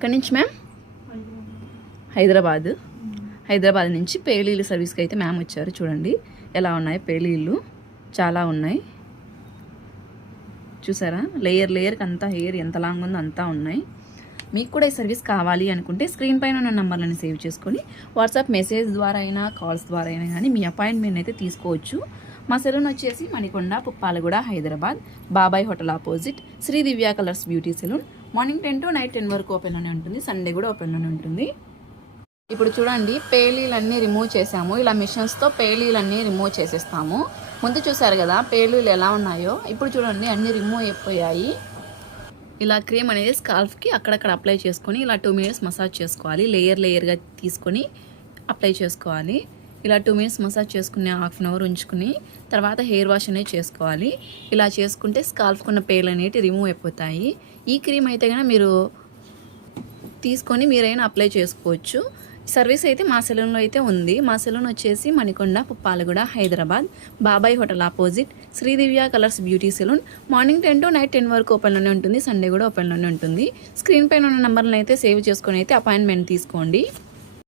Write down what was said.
ఎక్కడి నుంచి మ్యామ్? హైదరాబాద్ నుంచి పేలీలు సర్వీస్కి అయితే మ్యామ్ వచ్చారు. చూడండి ఎలా ఉన్నాయి పేలీలు, చాలా ఉన్నాయి చూసారా. లేయర్కి అంతా హెయిర్ ఎంత లాంగ్ ఉందో అంతా ఉన్నాయి. మీకు కూడా ఈ సర్వీస్ కావాలి అనుకుంటే స్క్రీన్ పైన ఉన్న నెంబర్లను సేవ్ చేసుకొని వాట్సాప్ మెసేజ్ ద్వారా అయినా కాల్స్ ద్వారా అయినా కానీ మీ అపాయింట్మెంట్ అయితే తీసుకోవచ్చు. మా సెలూన్ వచ్చేసి Manikonda, Puppalaguda, Hyderabad, Babai hotel opposite Sri Divya colours beauty salon. Morning 10 to night 10 వరకు ఓపెన్లోనే ఉంటుంది. సండే కూడా ఓపెన్లోనే ఉంటుంది. ఇప్పుడు చూడండి పేలీలన్నీ రిమూవ్ చేసాము. ఇలా మిషన్స్తో పేలీలన్నీ రిమూవ్ చేసేస్తాము. ముందు చూసారు కదా పేలీలు ఎలా ఉన్నాయో, ఇప్పుడు చూడండి అన్నీ రిమూవ్ అయిపోయాయి. ఇలా క్రీమ్ అనేది స్కాల్ఫ్కి అక్కడక్కడ అప్లై చేసుకొని ఇలా 2 minutes మసాజ్ చేసుకోవాలి. లేయర్గా తీసుకొని అప్లై చేసుకోవాలి. ఇలా 2 minutes మసాజ్ చేసుకుని ½ an hour ఉంచుకుని తర్వాత హెయిర్ వాష్ అనేది చేసుకోవాలి. ఇలా చేసుకుంటే స్కాల్ఫ్కున్న పేలు అనేవి రిమూవ్ అయిపోతాయి. ఈ క్రీమ్ అయితే కనుక మీరు తీసుకొని మీరైనా అప్లై చేసుకోవచ్చు. సర్వీస్ అయితే మా సెలూన్లో అయితే ఉంది. మా సెలూన్ వచ్చేసి Manikonda, Puppalaguda, Hyderabad, Babai hotel opposite Sri Divya colours beauty salon. Morning 10 to night 10 వరకు ఓపెన్లోనే ఉంటుంది. సండే కూడా ఓపెన్లోనే ఉంటుంది. స్క్రీన్ పైన ఉన్న నెంబర్లను అయితే సేవ్ చేసుకొని అయితే అపాయింట్మెంట్ తీసుకోండి.